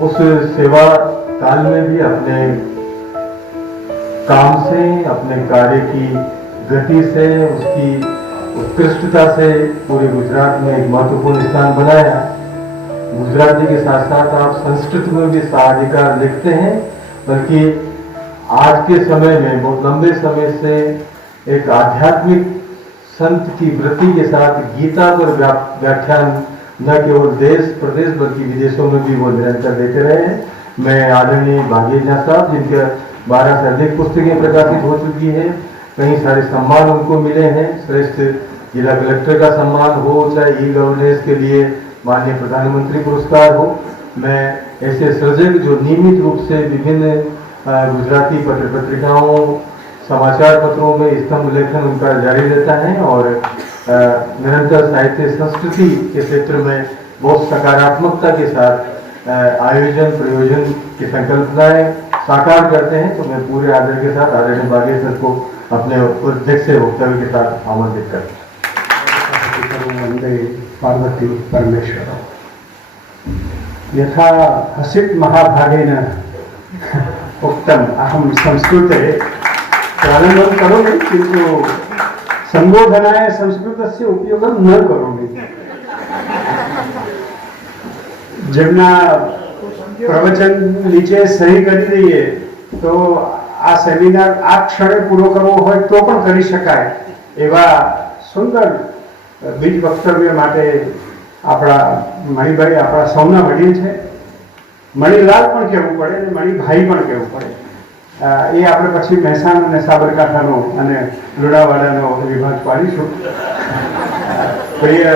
उस सेवा काल में भी अपने काम से, अपने कार्य की गति से, उसकी उत्कृष्टता से पूरे गुजरात में एक महत्वपूर्ण स्थान बनाया। गुजराती के साथ साथ आप संस्कृत में भी साधिकार लिखते हैं, बल्कि आज के समय में बहुत लंबे समय से एक आध्यात्मिक संत की वृत्ति के साथ गीता पर व्याख्यान न केवल देश प्रदेश बल्कि विदेशों में भी वो निरंतर देते रहे हैं। मैं आदरणीय भागीर झा साहब, जिनके 12 से अधिक पुस्तकें प्रकाशित हो चुकी है, कई सारे सम्मान उनको मिले हैं, श्रेष्ठ जिला कलेक्टर का सम्मान हो, चाहे ई गवर्नेंस के लिए माननीय प्रधानमंत्री पुरस्कार हो। मैं ऐसे सृजक जो नियमित रूप से विभिन्न गुजराती पत्र पत्रिकाओं, समाचार पत्रों में स्तंभ लेखन उनका जारी रहता है और निरंतर साहित्य संस्कृति के क्षेत्र में बहुत सकारात्मकता के साथ आयोजन प्रयोजन की संकल्पनाएं साकार करते हैं। तो मैं पूरे आदर के साथ आदरणीय भागीर सर को अपने अध्यक्ष से वक्तव्य के साथ आमंत्रित करता हूं। वंदे पार्वती परमेश्वर। यथा हसित महाभागेन उक्तम अहम संस्कृते प्रारंभं करोमि, किन्तु संबोधनाय संस्कृतस्य उपयोगं न करोमि। જેમના પ્રવચન નીચે સહી કરી દઈએ તો આ સેમિનાર આ ક્ષણે પૂરો કરવો હોય તો પણ કરી શકાય એવા સુંદર બીજ વક્તવ્ય માટે આપણા મણિભાઈ આપણા સૌના વડીલ છે। મણિલાલ પણ કહેવું પડે અને મણિભાઈ પણ કહેવું પડે। એ આપણે પછી મહેસાણા અને સાબરકાંઠાનો અને લુણાવાડાનો વિભાગ પાડીશું। પ્રિય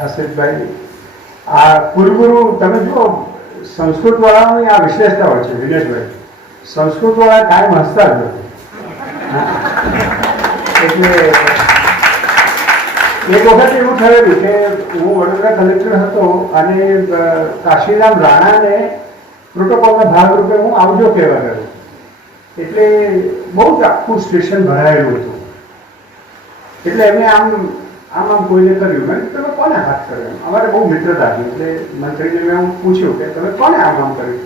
હર્ષિતભાઈ, આ કુલગુરુ તમે જુઓ સંસ્કૃત વાળાની આ વિશેષતા હોય છે। વિનેશભાઈ, સંસ્કૃત વાળા કાયમ હસતા જ હોય। એટલે એક વખત એવું થયેલું કે હું વડોદરા કલેક્ટર હતો અને કાશીરામ રાણાને પ્રોટોકોલના ભાગરૂપે હું આવજો કહેવા ગયો। એટલે બહુ જ આખું સ્ટેશન ભરાયેલું હતું। એટલે એમને આમ આમ આમ કોઈને કર્યું, મેં તમે કોને હાથ કર્યો? અમારે બહુ મિત્રતા હતી એટલે મંત્રીને મેં પૂછ્યું કે તમે કોને આમ આમ કર્યું?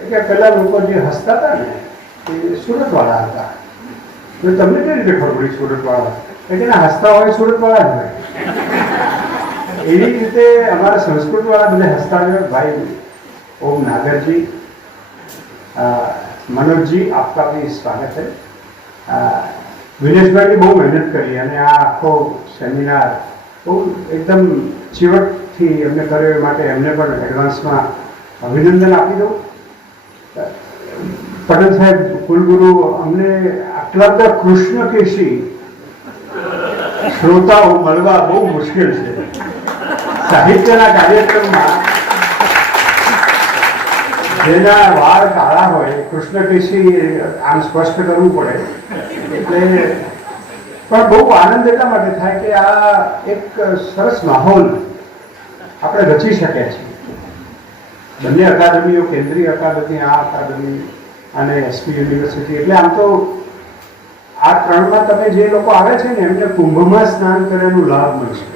એટલે પેલા લોકો જે હસતા હતા ને એ સુરતવાળા હતા। તમને કઈ રીતે ખબર પડી સુરતવાળા? એટલે ના હસતા હોય સુરતવાળા જ હોય। એવી રીતે અમારા સંસ્કૃતવાળા બધા હસતા હોય। ભાઈ ओम नागर जी, मनोज जी, आपका भी स्वागत है। विनेश भाई बहुत मेहनत करी અને આ આખો સેમિનાર બહુ એકદમ ચીવટથી એમને કર્યો, એ માટે એમને પણ એડવાન્સમાં અભિનંદન આપી દઉં। પટેલ સાહેબ કુલગુરુ, અમને આટલા બધા કૃષ્ણકેશી શ્રોતાઓ મળવા બહુ મુશ્કેલ છે। સાહિત્યના કાર્યક્રમમાં જેના વાળ કાળા હોય, કૃષ્ણકેશી આમ સ્પષ્ટ કરવું પડે। એટલે પણ બહુ આનંદ એટલા માટે થાય કે આ એક સરસ માહોલ આપણે રચી શક્યા છીએ। બંને અકાદમીઓ, કેન્દ્રીય અકાદમી, આ અકાદમી અને એસપી યુનિવર્સિટી, એટલે આમ તો આ ત્રણમાં તમે જે લોકો આવે છે ને એમને કુંભમાં સ્નાન કર્યાનું લાભ મળશે।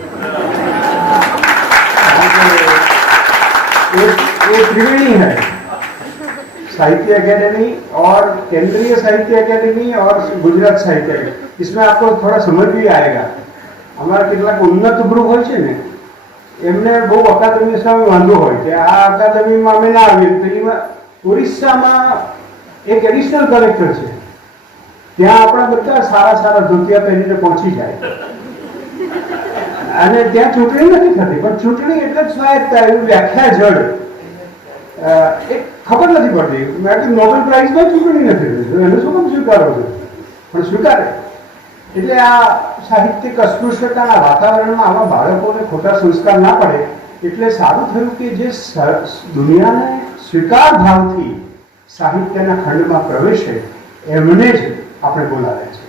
ये त्रिवेणी है, साहित्य अकेडमी और केंद्रीय साहित्य अकेडमी और गुजरात साहित्य अकेडमी। इसमें आपको थोड़ा समझ भी आएगा। हमारा કેટલાક ઉન્નત ગ્રુપ હોય છે ને એમને બહુ અકાદમી સામે વાંધો હોય કે આ અકાદમીમાં અમે ના આવીએ। પેલીમાં ઓરિસ્સામાં એક એડિશનલ કલેક્ટર છે, ત્યાં આપણા બધા સારા સારા ધોતિયા પહેરીને પહોંચી જાય અને ત્યાં ચૂંટણી નથી થતી, પણ ચૂંટણી એટલે જ સ્વાયત્તા, એવી વ્યાખ્યા જડ એક ખબર નથી પડતી। મેં કે નોબેલ પ્રાઇઝમાં ચૂંટણી નથી થતી, એને શું કામ સ્વીકારો છો? પણ સ્વીકારે। એટલે આ સાહિત્યિક અસ્પૃશ્યતાના વાતાવરણમાં આવા બાળકોને ખોટા સંસ્કાર ના પડે એટલે સારું થયું કે જે દુનિયાને સ્વીકાર ભાવથી સાહિત્યના ખંડમાં પ્રવેશે એમને જ આપણે બોલાવે છે।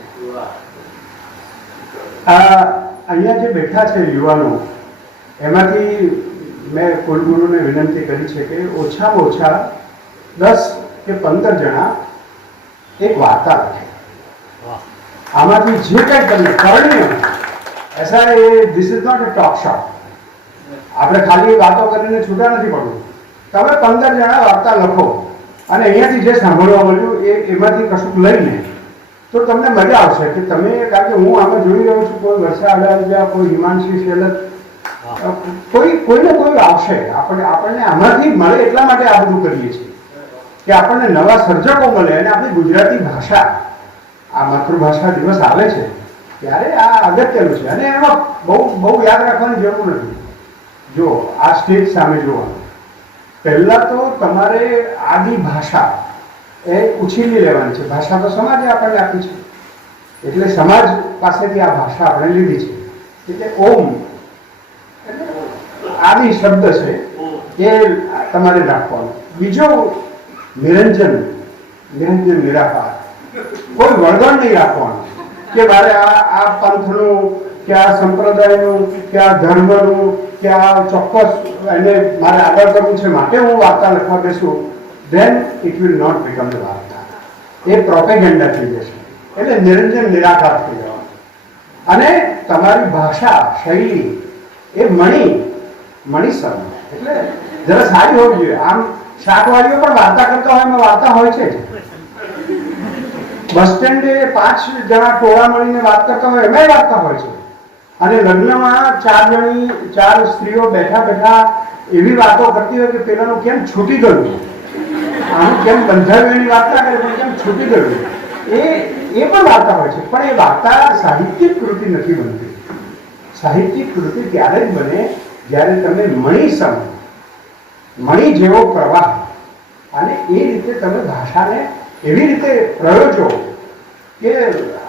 અહીંયા જે બેઠા છે યુવાનો, એમાંથી મેં કુલગુરુને વિનંતી કરી છે કે ઓછામાં ઓછા 10 કે 15 જણા એક વાર્તા લખે। આમાંથી જે કંઈ તમને કરણીય, ऐसा this is not a talk shop. આપણે ખાલી વાતો કરીને છૂટા નથી પડવું। તમે 15 જણા વાર્તા લખો અને અહીંયાથી જે સાંભળવા મળ્યું એમાંથી કશુંક લઈને તો તમને મજા આવશે કે તમે, કારણ કે હું આમાં જોઈ રહ્યો છું, કોઈ વર્ષા અડાલજા, કોઈ હિમાંશી શેલત, કોઈને કોઈ આવશે. આપણને આમાંથી મળે એટલા માટે આ બધું કરીએ છીએ કે આપણને નવા સર્જકો મળે. અને આપણી ગુજરાતી ભાષા, આ માતૃભાષા દિવસ આવે છે ત્યારે આ અગત્યનું છે. અને એમાં બહુ યાદ રાખવાની જરૂર નથી. જો આ સ્ટેજ સામે જોવાનું, પહેલા તો તમારે આદિ ભાષા એ ઉછીની લેવાની છે. ભાષા તો સમાજે આપણને આપી છે, એટલે સમાજ પાસેથી આ ભાષા આપણે લીધી છે. એટલે ઓમ એટલે આદિ શબ્દ છે એ તમારે રાખવાનો. બીજો નિરંજન, નિરાકાર, કોઈ વળગણ નહીં રાખવાનું કે મારે આ પંથનું કે આ સંપ્રદાયનું કે આ ધર્મનું કે આ ચોક્કસ એને મારે આગળ કરવું છે માટે હું વાર્તા લખવા બેસું. then it will not become the વાર્તા. એ પ્રોપેગેન્ડા થઈ જશે. એટલે નિરંજન, નિરાકાર થઈ જવાનું. અને તમારી ભાષા, શૈલી એ મણીસમ, એટલે જરા સારી હોવી જોઈએ. આમ શાકવાળીઓ પણ વાર્તા કરતા હોય, એમાં વાર્તા હોય છે. બસ સ્ટેન્ડે 5 જણા ટોળા મળીને વાત કરતા હોય, એમાં વાર્તા હોય છે. અને લગ્નમાં 4 સ્ત્રીઓ બેઠા એવી વાતો કરતી હોય કે પેલાનું કેમ છૂટી ગયું, આનું કેમ બંધાયું, એની વાર્તા કરે પણ કેમ છૂટી ગયું, એ પણ વાર્તા હોય છે. પણ એ વાર્તા સાહિત્યિક કૃતિ નથી બનતી. સાહિત્યિક કૃતિ ત્યારે જ બને જ્યારે તમે મણી જેવો પ્રવાહ, અને એ રીતે તમે ભાષાને એવી રીતે પ્રયોજો કે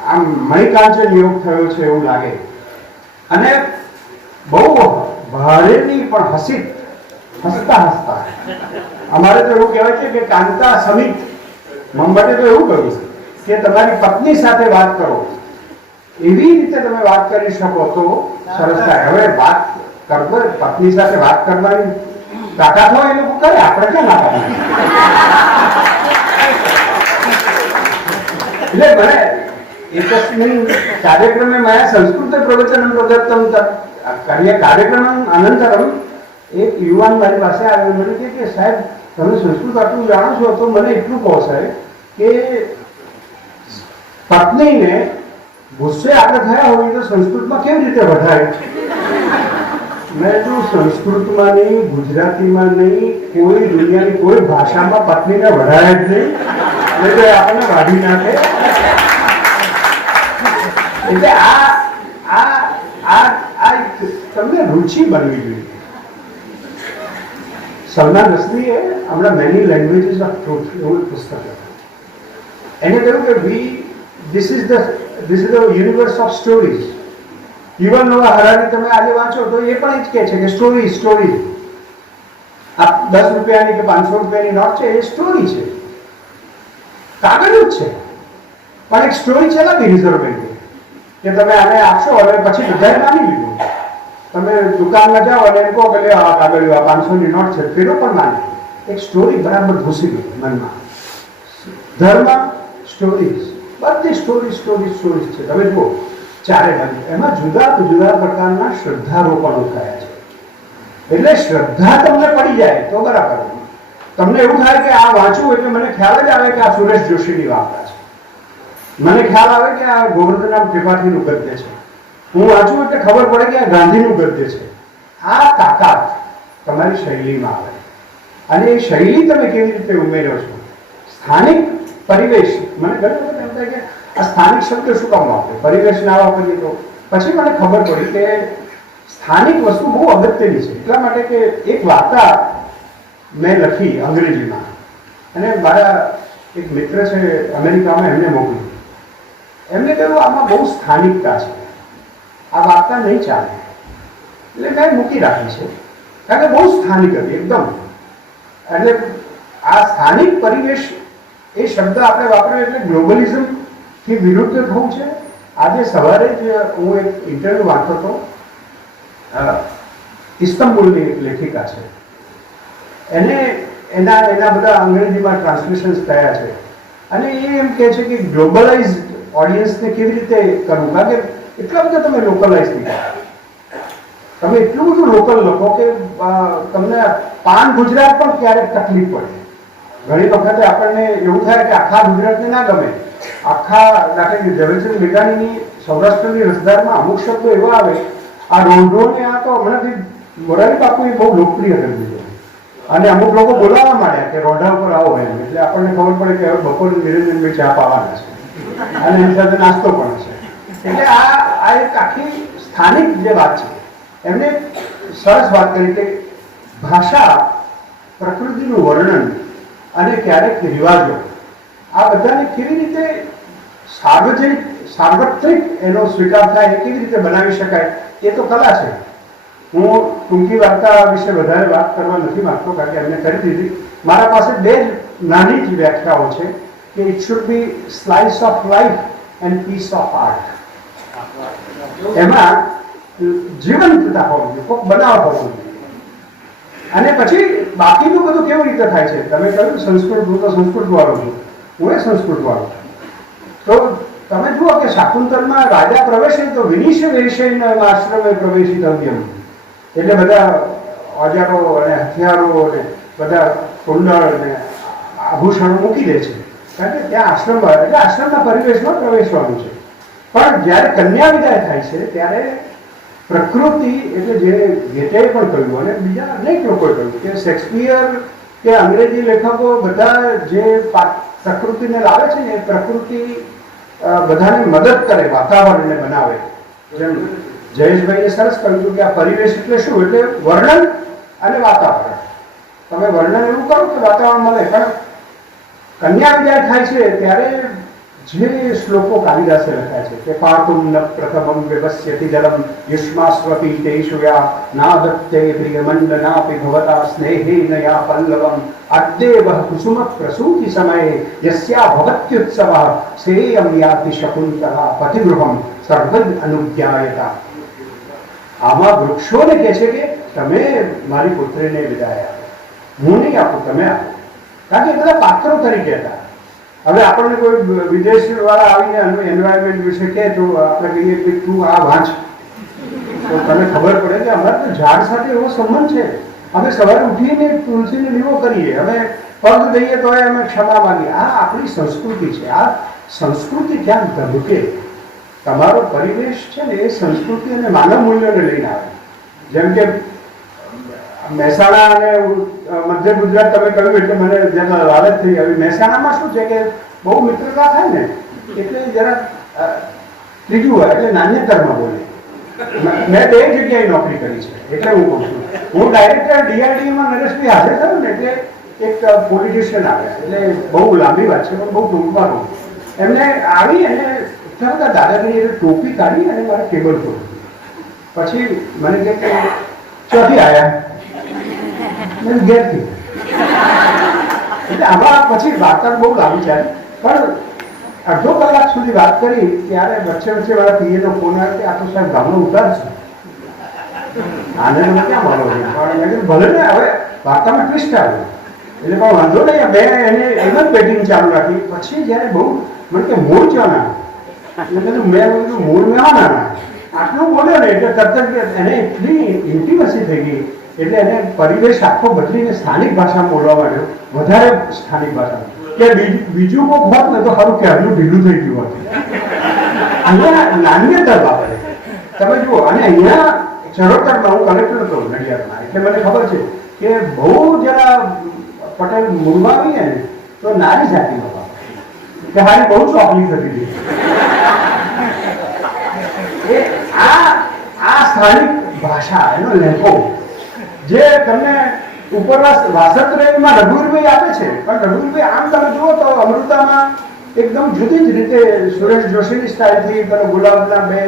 આમ મણિકાંચન યોગ થયો છે એવું લાગે. અને બહુ ભારે નહીં પણ હસતા અમારે તો એવું કહેવાય છે કે કાંતા સમિત મમ્મટે તો એવું કહ્યું કે તમારી પત્ની સાથે વાત કરો, એવી રીતે તમે વાત કરી શકો તો સરસ થાય. હવે વાત કરવો, પત્ની સાથે વાત કરવાની તાકાત હોય એ લોકો કરે, આપણે ક્યાં ના કરીએ. એટલે મને एकस्मिन् कार्यक्रमे मया संस्कृते प्रवचनं प्रदत्तं कार्यक्रमम् अनन्तरम् एक युवान મારી પાસે આવ્યો. મને કે સાહેબ તમે સંસ્કૃત આટલું જાણો છો તો મને એટલું કહો સાહેબ કે પત્નીને ગુસ્સે આપણે થયા હોય તો સંસ્કૃતમાં કેવી રીતે વઢાય. મેં તો સંસ્કૃતમાં નહીં, ગુજરાતીમાં નહીં, કોઈ દુનિયાની કોઈ ભાષામાં પત્નીને વઢાય જ નહીં, એટલે આપણને વાઢી નાખે. એટલે આ તમને રુચિ બનવી જોઈએ. સલમાન રશ્દીએ હમણાં મેની લેંગ્વેજીસ ઓફ ટ્રુથ એવું પુસ્તક હતું. એને કહ્યું કે this is the universe of stories. Yuval Noah Harari તમે આજે વાંચો તો એ પણ જ કહે છે કે સ્ટોરી આ 10 રૂપિયાની કે 500 રૂપિયાની નોટ છે એ સ્ટોરી છે, કાગળ જ છે, પણ એક સ્ટોરી ચલાવી રિઝર્વ બેન્કે કે તમે આને આપશો અને પછી બધાએ માની લીધું. તમે દુકાનમાં જાઓ અને એમ કહો કે આ કાગળ 500 ની નોટ છે, પેલો પણ માને. એક સ્ટોરી બરાબર ઘૂસી ગઈ મનમાં. ધર્મ સ્ટોરીઝ, બધી સ્ટોરીઝ છે. તમે જુઓ ચારે બાજુ એમાં જુદા પ્રકારના શ્રદ્ધારોપણો થયા છે. એટલે શ્રદ્ધા તમને પડી જાય તો બરાબર. તમને એવું થાય કે આ વાંચવું એટલે મને ખ્યાલ જ આવે કે આ સુરેશ જોશીની વાર્તા છે, મને ખ્યાલ આવે કે આ ગોવર્ધનરામ ત્રિપાઠીનું ગદ્ય છે. હું વાંચું એટલે ખબર પડે કે આ ગાંધીનું ગદ્ય છે. આ તાકાત તમારી શૈલીમાં આવે. અને એ શૈલી તમે કેવી રીતે ઉમેરો છો. સ્થાનિક પરિવેશ, મને ઘણી વખત એમ થાય કે આ સ્થાનિક શબ્દ શું કામ વાપરે, પરિવેશ ના વાપરીએ તો. પછી મને ખબર પડી કે સ્થાનિક વસ્તુ બહુ અગત્યની છે. એટલા માટે કે એક વાર્તા મેં લખી અંગ્રેજીમાં અને મારા એક મિત્ર છે અમેરિકામાં, એમને મોકલી. એમને કહ્યું આમાં બહુ સ્થાનિકતા છે, આ વાર્તા નહીં ચાલે. એટલે મેં મૂકી રાખી છે કારણ કે બહુ સ્થાનિક હતી એકદમ. એટલે આ સ્થાનિક પરિવેશ એ શબ્દ આપણે વાપરીએ એટલે ગ્લોબલિઝમ થી વિરુદ્ધ થવું છે. આજે સવારે જ હું એક ઇન્ટરવ્યુ વાંચતો હતો, ઇસ્તંબુલની એક લેખિકા છે, એના બધા અંગ્રેજીમાં ટ્રાન્સલેશન્સ થયા છે. અને એ એમ કહે છે કે ગ્લોબલાઇઝ ઓડિયન્સને કેવી રીતે કરવું, કારણ કે એટલા બધા તમે લોકલાઇઝ થઈ ગયા. તમે એટલું બધું લોકલ લખો કે તમને પાન ગુજરાત પણ ક્યારેક તકલીફ પડે. ઘણી વખતે આપણને એવું થાય કે આખા ગુજરાતને ના ગમે. આખા દાખલા કે ઝવેરચંદ મેઘાણીની સૌરાષ્ટ્રની રસધારમાં અમુક શબ્દો એવા આવે, આ રોંઢોને આ તો હમણાંથી મોરારી બાપુએ બહુ લોકપ્રિય કરી દીધો અને અમુક લોકો બોલાવવા માંડ્યા કે રોંઢા ઉપર આવો એમ. એટલે આપણને ખબર પડે કે હવે બપોરે નિરંજનભાઈ ચા પાવાના છે અને એની સાથે નાસ્તો પણ છે. એટલે આ એક આખી સ્થાનિક જે વાત છે એમને સરસ વાત કરી કે ભાષા, પ્રકૃતિનું વર્ણન અને ક્યારેક રિવાજો આ બધાને કેવી રીતે સાર્વત્રિક એનો સ્વીકાર થાય, એ કેવી રીતે બનાવી શકાય, એ તો કલા છે. હું ટૂંકી વાર્તા વિશે વધારે વાત કરવા નથી માંગતો કારણ કે એમને કરી દીધી. મારા પાસે બે જ નાની જ વ્યાખ્યાઓ છે કે it should be slice of life and piece of art. એમાં જીવંતતા હોવી જોઈએ, કોઈક બનાવ હોવો જોઈએ. અને પછી બાકીનું બધું કેવી રીતે થાય છે. તમે કહ્યું સંસ્કૃત, હું તો સંસ્કૃત વાળો છું, હું એ સંસ્કૃત વાળો છું. તો તમે જુઓ કે શાકુંતલમાં રાજા પ્રવેશે તો વિનિશ્ય વેશેન આશ્રમે પ્રવેશિત હવ્યમ. એટલે બધા ઓજારો અને હથિયારો અને બધા કુંડળ અને આભૂષણો મૂકી દે છે કારણ કે ત્યાં આશ્રમમાં, એટલે આશ્રમના પરિવેશમાં પ્રવેશવાનું છે. પણ જ્યારે કન્યા વિદાય થાય છે ત્યારે પ્રકૃતિ, એટલે જે ગેટેએ પણ કહ્યું અને બીજા અનેક લોકોએ કહ્યું કે શેક્સપિયર કે અંગ્રેજી લેખકો બધા જે પ્રકૃતિને લાવે છે ને એ પ્રકૃતિ બધાને મદદ કરે, વાતાવરણને બનાવે. જેમ જયેશભાઈએ સરસ કહ્યું કે આ પરિવેશ એટલે શું, એટલે વર્ણન અને વાતાવરણ. તમે વર્ણન એવું કરો કે વાતાવરણ મળે. પણ કન્યા વિદાય થાય છે ત્યારે જે શ્લોકો કાલિદાસે લખ્યા છે કે પાર્તુમ ન પ્રથમમ વ્યવસ્યતિ જલમ યુષ્માસ્વપી તેષુયા નાદત્તે પ્રિયમંડનાપી ભવતા સ્નેહેન યા પલ્લવમ અદ્દેવ કુસુમ પ્રસૂતિ સમયે યસ્યા ભવત્યુત્સવ શ્રેયમ યાતિ શકુંતલા પતિગૃહમ સર્વદ અનુજ્ઞાયતા. આમાં વૃક્ષોને કહે છે કે તમે મારી પુત્રીને વિદાય આપો, હું નહીં આપું, તમે આપો. કારણ કે એ બધા પાત્રો તરીકે હતા. હવે આપણને કોઈ વિદેશ વાળા આવીને એન્વાયરમેન્ટ વિશે કહે તો આપણે કહીએ કે તું આ વાંચ, તો તને ખબર પડે કે અમારે તો ઝાડ સાથે એવો સંબંધ છે. અમે સવારે ઉઠીને તુલસીને લીવો કરીએ, અમે પગ દઈએ તો અમે ક્ષમા માંગીએ. આ આપણી સંસ્કૃતિ છે. આ સંસ્કૃતિ ક્યાં ધબકે. તમારો પરિવેશ છે ને એ સંસ્કૃતિ અને માનવ મૂલ્યોને લઈને આવે. જેમ કે મહેસાણા અને મધ્ય ગુજરાત તમે કહ્યું એટલે મને જેમ લાલચ થઈ આવી. મહેસાણામાં શું છે કે બહુ મિત્રતા થાય ને એટલે જરા ત્રીજું હોય એટલે નાન્યતરમાં બોલે. મેં બે જગ્યાએ નોકરી કરી છે એટલે હું કહું છું. હું ડાયરેક્ટર ડીઆરડીમાં નરેશભાઈ હાજર થયો ને એટલે એક પોલિટિશિયન આવ્યા, એટલે બહુ લાંબી વાત છે પણ બહુ ટૂંકમાં કહું. એમને આવી અને એટલા બધા દાદાગીરી ટોપી કાઢી અને મારે ટેબલ પર. પછી મને કહે કે ચોથી આવ્યા ઘેરથી. એટલે આમાં પછી વાર્તા બહુ લાંબી ચાલી. પણ અડધો કલાક સુધી વાત કરી ત્યારે વચ્ચે વચ્ચે મારા પીએનો ફોન આવ્યો કે આ તો સાહેબ ગામનો ઉતાર છે, આને મને ક્યાં મળો. પણ મેં કીધું ભલે ને, હવે વાર્તામાં ટ્વિસ્ટ આવ્યો એટલે પણ વાંધો નહીં. મેં એને એમ જ બેટિંગ ચાલુ રાખી. પછી જ્યારે બહુ મને કે મૂળ ચાના, એટલે કીધું મેં કીધું મૂળ મહેમાના. આટલું બોલ્યો ને એટલે તરત જ એને એટલી ઇન્ટિમસી થઈ ગઈ. એટલે એને પરિવેશ આખો બદલીને સ્થાનિક ભાષામાં બોલવા માંડ્યો, વધારે સ્થાનિક ભાષામાં. કે બીજું કોઈ હોત ને તો સારું કે આટલું ઢીલું થઈ ગયું હતું. અહીંયા નાન્યતા બાબતે તમે જુઓ. અને અહીંયા ચરોતરમાં હું કલેક્ટર હતો નડિયાદમાં, એટલે મને ખબર છે કે બહુ જરા પટેલ મૂળમાં આવીએ ને તો નારી જાતિમાં બાબત કે હારી બહુ ચોકલી થતી હતી. એ આ સ્થાનિક ભાષા, એનો લેખો જે તમને ઉપરવાસ વાસત્રેયમાં રઘુવીરભાઈ આપે છે. પણ રઘુવીરભાઈ આમ તમે જુઓ તો અમૃતામાં એકદમ જુદી જ રીતે સુરેશ જોશીની સ્ટાઇલથી પેલો ગુલાબના બે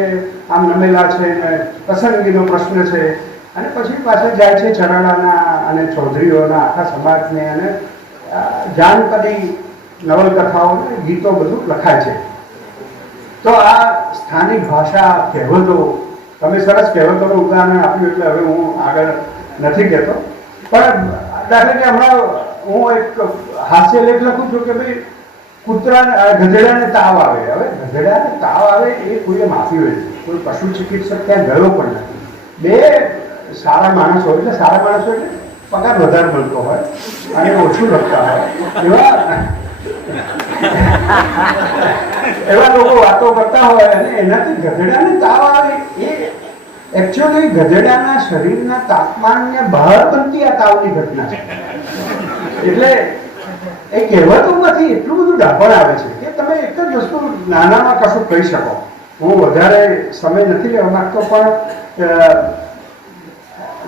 આમ નમેલા છે ને પસંદગીનો પ્રશ્ન છે. અને પછી પાછળ જાય છે ચરાડાના અને ચૌધરીઓના આખા સમાજને અને જાનપદી નવલકથાઓ ગીતો બધું લખાય છે. તો આ સ્થાનિક ભાષા, કહેવતો, તમે સરસ કહેવતોનું ઉદાહરણ આપ્યું એટલે હવે હું આગળ નથી કહેતો. પણ દાખલા કે હમણાં હું એક હાસ્ય લેખ લખું છું કે ભાઈ ગધેડાને તાવ આવે. હવે ગધેડાને તાવ આવે એ કોઈએ માપ્યું નથી, કોઈ પશુ ચિકિત્સક ત્યાં ગયો પણ નથી. બે સારા માણસો એટલે પગાર વધારે મળતો હોય અને ઓછું લખતા હોય એવા લોકો વાતો કરતા હોય અને એનાથી ગધેડાને તાવ આવે. એ એકચ્યુઅલી ગધેડાના શરીરના તાપમાનને બહાર બનતી આ તાવની ઘટના છે. એટલે એ કહેવતોમાંથી એટલું બધું ડાપણ આવે છે કે તમે એક જ વસ્તુ નાનામાં કશું કહી શકો. હું વધારે સમય નથી લેવા માંગતો, પણ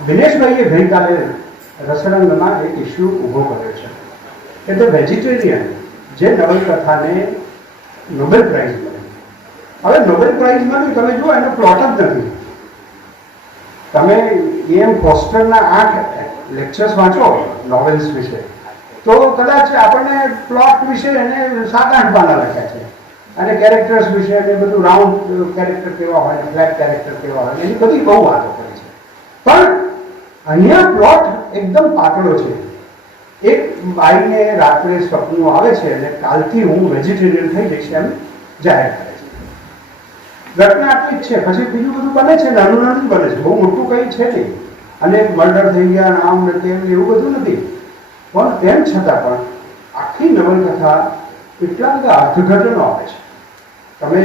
દિનેશભાઈએ ગઈકાલે રસરંગમાં એક ઇસ્યુ ઊભો કર્યો છે કે ધ વેજીટેરિયન જે નવલકથાને નોબેલ પ્રાઇઝ મળી. હવે નોબેલ પ્રાઇઝ મળ્યું, તમે જુઓ એનો પ્લોટ જ નથી. તમે એમ ફોસ્ટરના 8 લેક્ચર્સ વાંચો નોવેલ્સ વિશે તો કદાચ આપણને પ્લોટ વિશે એને 7-8 પાના લખ્યા છે અને કેરેક્ટર્સ વિશે એને બધું રાઉન્ડ કેરેક્ટર કેવા હોય, ફ્લેટ કેરેક્ટર કેવા હોય, એની બધી બહુ વાતો કરી છે. પણ અહીંયા પ્લોટ એકદમ પાતળો છે. એક બાઈને રાત્રે સપનું આવે છે અને કાલથી હું વેજીટેરિયન થઈ જઈશ એમ જાહેર કરે છે. ઘટના આટલી જ છે, પછી બીજું બધું બને છે, નાનું નાનું બને છે, બહુ મોટું કંઈ છે નહીં. અને મર્ડર થઈ ગયા, આમ ને તેમ, એવું બધું નથી. પણ તેમ છતાં પણ આખી નવલકથા એટલા બધા અર્થઘટનો આવે છે. તમે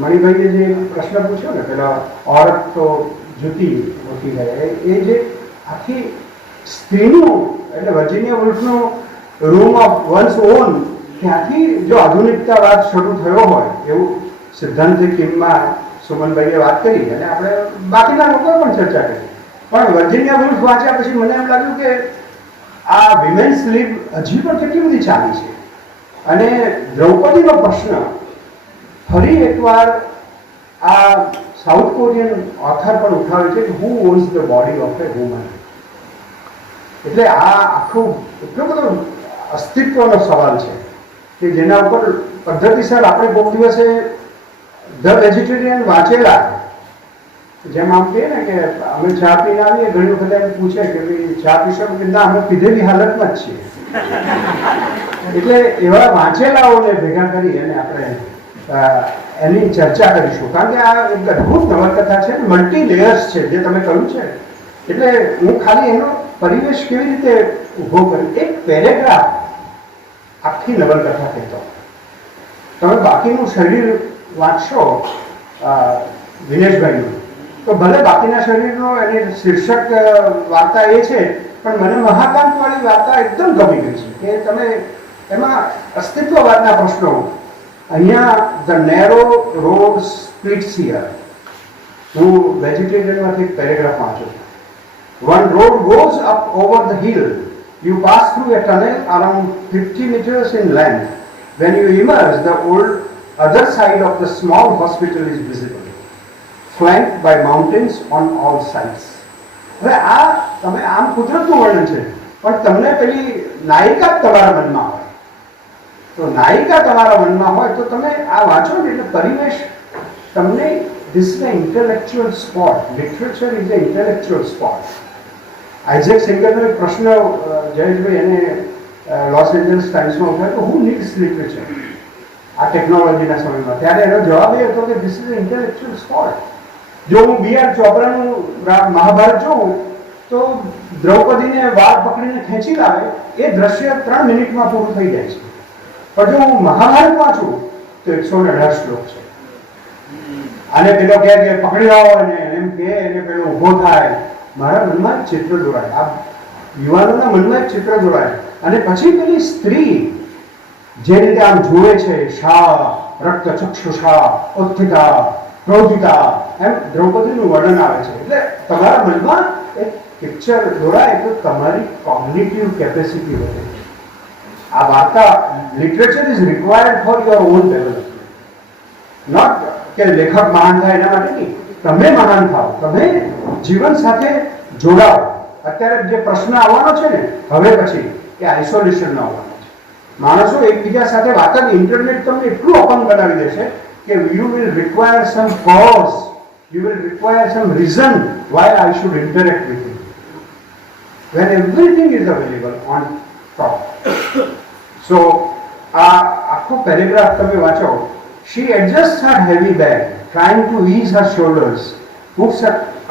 મણિભાઈએ જે પ્રશ્ન પૂછ્યો ને પેલા ઓરત તો જુતી હોતી જાય, એ જે આખી સ્ત્રીનું એટલે વર્જિનિયા વુલ્ફનું રૂમ ઓફ વન્સ ઓન, ત્યાંથી જો આધુનિકતાવાદ શરૂ થયો હોય એવું સિદ્ધાંતિક કિમમાં સુમનભાઈએ વાત કરી અને આપણે બાકીના લોકોએ પણ ચર્ચા કરી. પણ વર્જિનિયા વુલ્ફ વાંચ્યા પછી મને એમ લાગ્યું કે આ વિમેન્સ લીગ હજી પણ કેટલી બધી ચાલી છે. અને દ્રૌપદીનો પ્રશ્ન ફરી એકવાર આ સાઉથ કોરિયન ઓથર પણ ઉઠાવે છે કે who owns the body of a woman. એટલે આ આખું એટલો બધો અસ્તિત્વનો સવાલ છે કે જેના ઉપર પદ્ધતિસર આપણે કોઈક દિવસે ધ વેજીટેરિયન વાંચેલા, જેમ આમ કહીએ ને કે અમે ચા પીને આવીએ, ઘણી વખત એમ પૂછે કે ભાઈ ચા પીશો કે ના, અમે પીધેલી હાલતમાં જ છીએ. એટલે એવા વાંચેલાઓને ભેગા કરી અને આપણે એની ચર્ચા કરીશું. કારણ કે આ એક અદભુત નવલકથા છે, મલ્ટી લેયર્સ છે જે તમે કહ્યું છે. એટલે હું ખાલી એનો પરિવેશ કેવી રીતે ઊભો કર્યો, એક પેરેગ્રાફ આખી નવલકથા કહેતો. તમે બાકીનું શરીર વાંચશો દિનેશભાઈનું તો ભલે બાકીના શરીરનો એની શીર્ષક વાર્તા એ છે, પણ મને મહાકાંતવાળી વાર્તા એકદમ ગમી ગઈ છે કે તમે એમાં અસ્તિત્વવાદના પ્રશ્નો. અહીંયા ધ નેરો રોડ સ્પ્લિટ્સ હિયર. હું વેજીટેરિયનમાંથી એક પેરેગ્રાફ વાંચું છું. One road goes up over the hill. You pass through a tunnel around 50 meters in length. When you emerge, the other side of the small hospital is visible, flanked by mountains on all sides. હવે આ તમે આમ કુદરતનું વર્ણન છે, પણ તમને પેલી નાયિકા તમારા મનમાં હોય તો નાયિકા તમારા મનમાં હોય તો તમે આ વાંચો ને એટલે પરિવેશ તમને this is an intellectual sport. Literature is an intellectual sport. Isaac સિંગરનો એક પ્રશ્ન જયેશભાઈ એને લોસ એન્જલસ ટાઈમ્સમાં ઉઠાવ્યો કે હુ નીડ્સ લિટરેચર આ ટેકનોલોજીના સમયમાં. ત્યારે એનો જવાબ એ હતો કે ધીસ ઇઝ ઇન્ટેલેક્ચ્યુઅલ સ્પોર્ટ. જો હું B.R. ચોપરાનું મહાભારત જોઉં તો દ્રૌપદીને વાળ પકડીને ખેંચી લાવે એ દ્રશ્ય 3 મિનિટમાં પૂરું થઈ જાય છે. પણ જો હું મહાભારત વાંચું તો 118 શ્લોક છે. આને પેલો કહે કે પકડી લાવો અને એમ કે એને પેલો ઊભો થાય. મારા મનમાં એક ચિત્ર દોરાય, આ યુવાનોના મનમાં એક ચિત્ર દોરાય. અને પછી પેલી સ્ત્રી જે રીતે આમ જુએ છે, શા રક્ત ચક્ષુષા ઉત્થિતા ક્રોધિતા, એમ દ્રૌપદીનું વર્ણન આવે છે. એટલે તમારા મનમાં એક પિક્ચર દોરાય તો તમારી કોગ્નિટિવ કેપેસિટી વધે. આ વાર્તા literature is required for your own development. Not કે લેખક મહાન થાય એના માટે નહીં, તમે મહાન થાઓ, તમે જીવન સાથે જોડાઓ. અત્યારે જે પ્રશ્ન આવવાનો છે ને હવે પછી કે આઇસોલેશનનો આવવાનો છે. માણસો એકબીજા સાથે વાત જ ઇન્ટરનેટ તમને એટલું ઓપન બનાવી દેશે કે you will require some cause, you will require some reason why I should interact with you when everything is available on top. So આ આખો પેરેગ્રાફ તમે વાંચો. She adjusts her heavy bag, trying to ease her shoulders, puts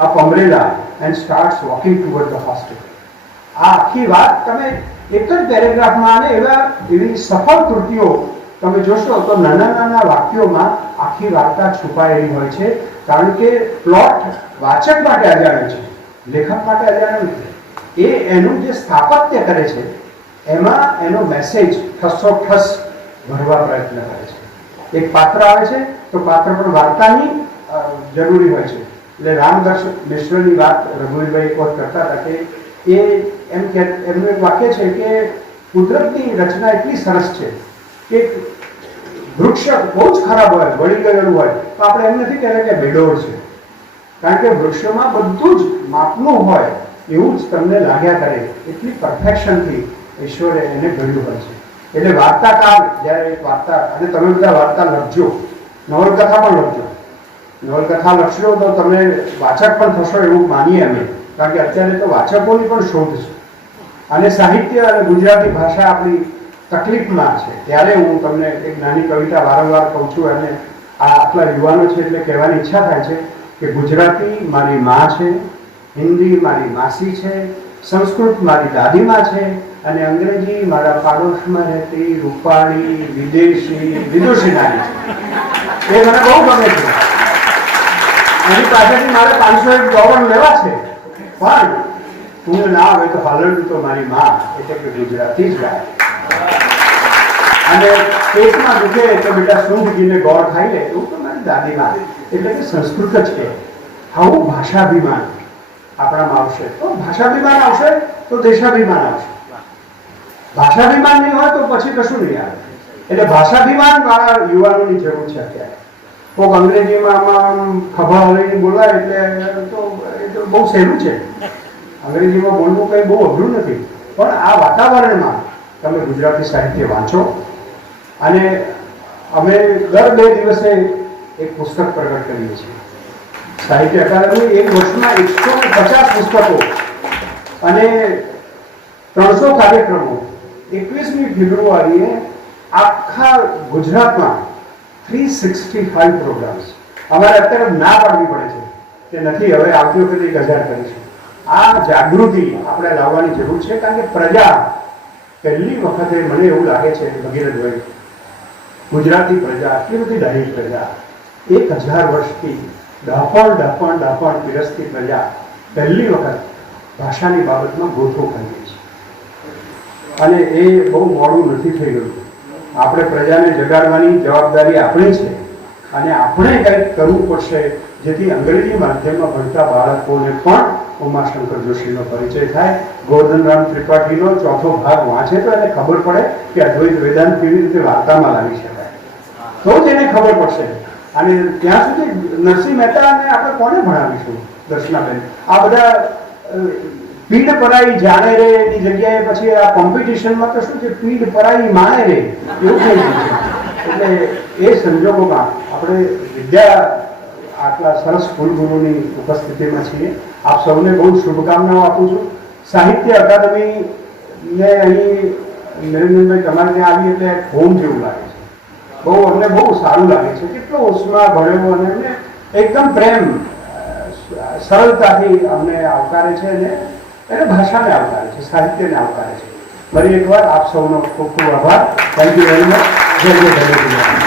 up umbrella and starts walking toward the hostel. આ આખી વાત તમે એક જ પેરેગ્રાફમાં અને એવી સફળ કૃતિઓ તમે જોશો તો નાના નાના વાક્યોમાં આખી વાર્તા છુપાયેલી હોય છે, કારણ કે પ્લોટ વાચક માટે અજાણ્યો છે, લેખક માટે અજાણ્યો નથી. એ એનું જે સ્થાપત્ય કરે છે એમાં એનો મેસેજ ઠસોઠસ ભરવા પ્રયત્ન કરે છે. એક પાત્ર આવે છે તો પાત્ર પણ વાર્તાની જરૂરી હોય છે. એટલે રામદર્શ મિશ્રની વાત રઘુવીરભાઈ એક વખત કરતા હતા કે એ એમનું એક વાક્ય છે કે કુદરતની રચના એટલી સરસ છે કે વૃક્ષ બહુ જ ખરાબ હોય, વળી ગયેલું હોય તો આપણે એમ નથી કહેતા કે બેડોળ છે, કારણ કે વૃક્ષોમાં બધું જ માપનું હોય એવું જ તમને લાગ્યા કરે, એટલી પરફેક્શનથી ઈશ્વરે એને ઘડ્યું હોય છે. એટલે વાર્તાકાર જ્યારે એક વાર્તા, અને તમે બધા વાર્તા લખજો, નવલકથા પણ લખજો. નવલકથા લખશો તો તમે વાચક પણ થશો એવું માનીએ અમે, કારણ કે અત્યારે તો વાચકોની પણ શોધ છે અને સાહિત્ય અને ગુજરાતી ભાષા આપણી તકલીફમાં છે. ત્યારે હું તમને એક નાની કવિતા વારંવાર કહું છું અને આ આટલા યુવાનો છે એટલે કહેવાની ઈચ્છા થાય છે કે ગુજરાતી મારી મા છે, હિન્દી મારી માસી છે, સંસ્કૃત મારી દાદીમાં છે અને અંગ્રેજી મારા પાડોશમાં રહેતી રૂપાળી વિદેશી નારી છે. એ મને બહુ ગમે છે. એની પાસેથી મારે $501 લેવા છે, પણ તું ના આવે તો હાલરડું તો મારી માં એટલે કે ગુજરાતી જ ગાય. અને પેટમાં દુખે તો બેટા સૂંઘીને ગોળ ખાઈ લે એવું તો મારી દાદીમાં, એટલે કે સંસ્કૃત જ કે. આવું ભાષાભિમાન આપણામાં આવશે તો ભાષાભિમાન આવશે તો દેશાભિમાન આવશે. ભાષાભિમાન નહીં હોય તો પછી કશું નહીં આવે. એટલે ભાષાભિમાન વાળા યુવાનોની જરૂર છે અત્યારે. કોઈક અંગ્રેજીમાં ખભા હલાવીને બોલાય એટલે તો એ તો બહુ સહેલું છે. અંગ્રેજીમાં બોલવું કંઈ બહુ અઘરું નથી, પણ આ વાતાવરણમાં તમે ગુજરાતી સાહિત્ય વાંચો. અને અમે દર 2 દિવસે એક પુસ્તક પ્રગટ કરીએ છીએ. સાહિત્ય અકાદમી એક વર્ષમાં 150 પુસ્તકો અને 300 કાર્યક્રમો. 21મી ફેબ્રુઆરીએ આખા ગુજરાતમાં 365 પ્રોગ્રામ્સ. અમારે અત્યારે ના પાડવી પડે છે કે નથી, હવે આવતી વખતે 1000 કરીશું. આ જાગૃતિ આપણે લાવવાની જરૂર છે, કારણ કે પ્રજા પહેલી વખતે મને એવું લાગે છે ભગીરથભાઈ, ગુજરાતી પ્રજા આટલી બધી ડાહી પ્રજા, 1000 વર્ષથી ડહાપણ પીરસતી પ્રજા પહેલી વખત ભાષાની બાબતમાં ગોથો કરી છે. અને એ બહુ મોડું નથી થઈ ગયું. આપણે પ્રજાને જગાડવાની જવાબદારી આપણી છે અને આપણે કંઈક કરવું પડશે જેથી અંગ્રેજી માધ્યમમાં ભણતા બાળકોને પણ ઉમાશંકર જોશીનો પરિચય થાય. ગોવર્ધનરામ ત્રિપાઠીનો 4થો ભાગ વાંચે તો એને ખબર પડે કે અદ્વૈત વેદાંત કેવી રીતે વાર્તામાં લાવી શકાય, તો જ એને ખબર પડશે. અને ત્યાં સુધી નરસિંહ મહેતાને આપણે કોને ભણાવીશું? દર્શનાબેન, આ બધા પીડ પરાઈ જાણે રે એની જગ્યાએ પછી આ કોમ્પિટિશનમાં તો શું છે, પીડ પરાઈ માણે રે એવું થઈ ગયું છે. એટલે એ સંજોગોમાં આપણે વિદ્યા આટલા સરસ કુલગુરુની ઉપસ્થિતિમાં છીએ. આપ સૌને બહુ શુભકામનાઓ આપું છું. સાહિત્ય અકાદમીને અહીં નરેન્દ્રભાઈ તમારે ત્યાં આવી એટલે હોમ જેવું લાગે છે. બહુ અમને બહુ સારું લાગે છે. કેટલો ઉષ્મા ભર્યો અને અમને એકદમ પ્રેમ સરળતાથી અમને આવકારે છે અને એને ભાષાને આવકારે છે, સાહિત્યને આવકારે છે. ફરી એકવાર આપ સૌનો ખૂબ ખૂબ આભાર. Thank you very much. જય જય ભગવતી.